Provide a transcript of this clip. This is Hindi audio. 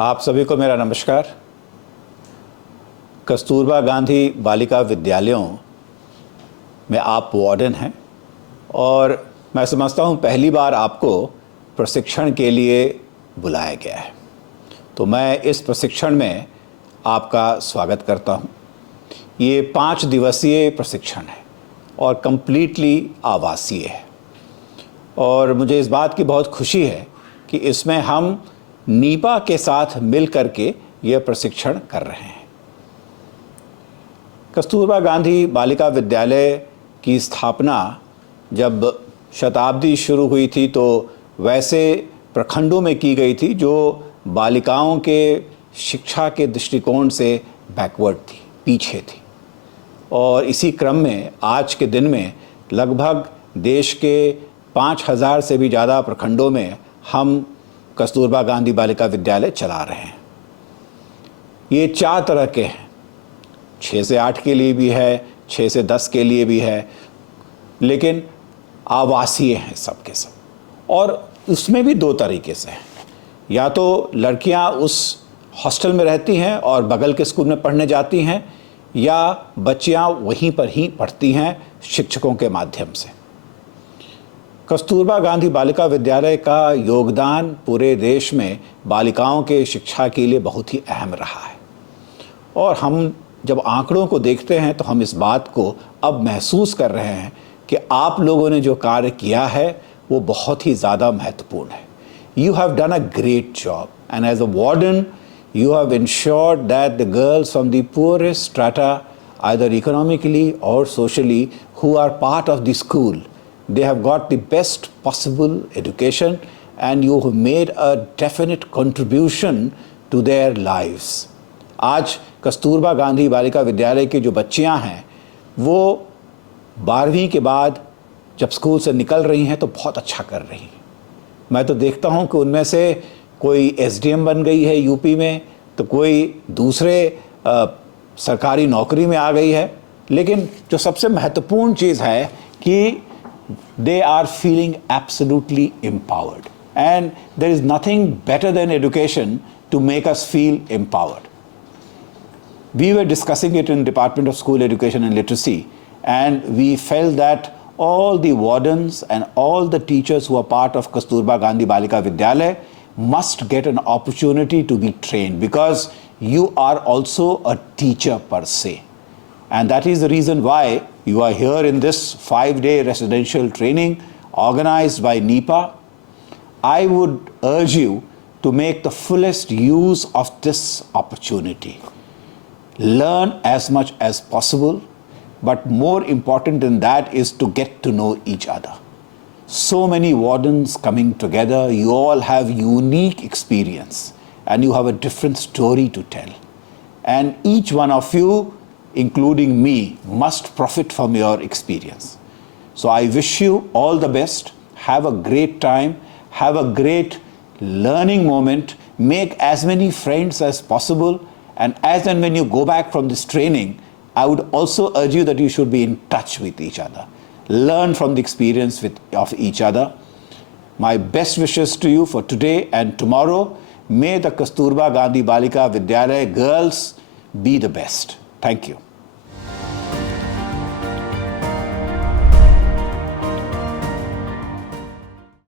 आप सभी को मेरा नमस्कार। कस्तूरबा गांधी बालिका विद्यालयों में आप वार्डन हैं और मैं समझता हूं पहली बार आपको प्रशिक्षण के लिए बुलाया गया है, तो मैं इस प्रशिक्षण में आपका स्वागत करता हूं। ये 5 दिवसीय प्रशिक्षण है और कंप्लीटली आवासीय है और मुझे इस बात की बहुत खुशी है कि इसमें हम नीपा के साथ मिल करके यह प्रशिक्षण कर रहे हैं। कस्तूरबा गांधी बालिका विद्यालय की स्थापना जब शताब्दी शुरू हुई थी तो वैसे प्रखंडों में की गई थी जो बालिकाओं के शिक्षा के दृष्टिकोण से बैकवर्ड थी, पीछे थी। और इसी क्रम में आज के दिन में लगभग देश के 5000 से भी ज़्यादा प्रखंडों में हम कस्तूरबा गांधी बालिका विद्यालय चला रहे हैं। ये 4 तरह के हैं, 6 से 8 के लिए भी है, 6 से 10 के लिए भी है, लेकिन आवासीय हैं सब के सब। और उसमें भी 2 तरीके से हैं, या तो लड़कियां उस हॉस्टल में रहती हैं और बगल के स्कूल में पढ़ने जाती हैं, या बच्चियां वहीं पर ही पढ़ती हैं शिक्षकों के माध्यम से। कस्तूरबा गांधी बालिका विद्यालय का योगदान पूरे देश में बालिकाओं के शिक्षा के लिए बहुत ही अहम रहा है और हम जब आंकड़ों को देखते हैं तो हम इस बात को अब महसूस कर रहे हैं कि आप लोगों ने जो कार्य किया है वो बहुत ही ज़्यादा महत्वपूर्ण है। You have done a great job and as a warden you have ensured that the girls from the poorest strata, either economically or socially, who are part of the school, they have got the best possible education and you have made a definite contribution to their lives. आज कस्तूरबा गांधी बालिका विद्यालय की जो बच्चियां हैं वो 12वीं के बाद जब स्कूल से निकल रही हैं तो बहुत अच्छा कर रही हैं। मैं तो देखता हूं कि उनमें से कोई एसडीएम बन गई है यूपी में, तो कोई दूसरे सरकारी नौकरी में आ गई है, लेकिन जो सबसे महत्वपूर्ण चीज़ है कि they are feeling absolutely empowered and there is nothing better than education to make us feel empowered. We were discussing it in Department of School Education and Literacy, and we felt that all the wardens and all the teachers who are part of Kasturba Gandhi Balika Vidyalaya must get an opportunity to be trained, because you are also a teacher per se. And that is the reason why you are here in this 5-day residential training organized by NEPA. I would urge you to make the fullest use of this opportunity. Learn as much as possible, but more important than that is to get to know each other. So many wardens coming together, you all have unique experience and you have a different story to tell. And each one of you, including me, must profit from your experience. So I wish you all the best. Have a great time. Have a great learning moment. Make as many friends as possible. And as and when you go back from this training, I would also urge you that you should be in touch with each other. Learn from the experience of each other. My best wishes to you for today and tomorrow. May the Kasturba Gandhi Balika Vidyalaya girls be the best. Thank you.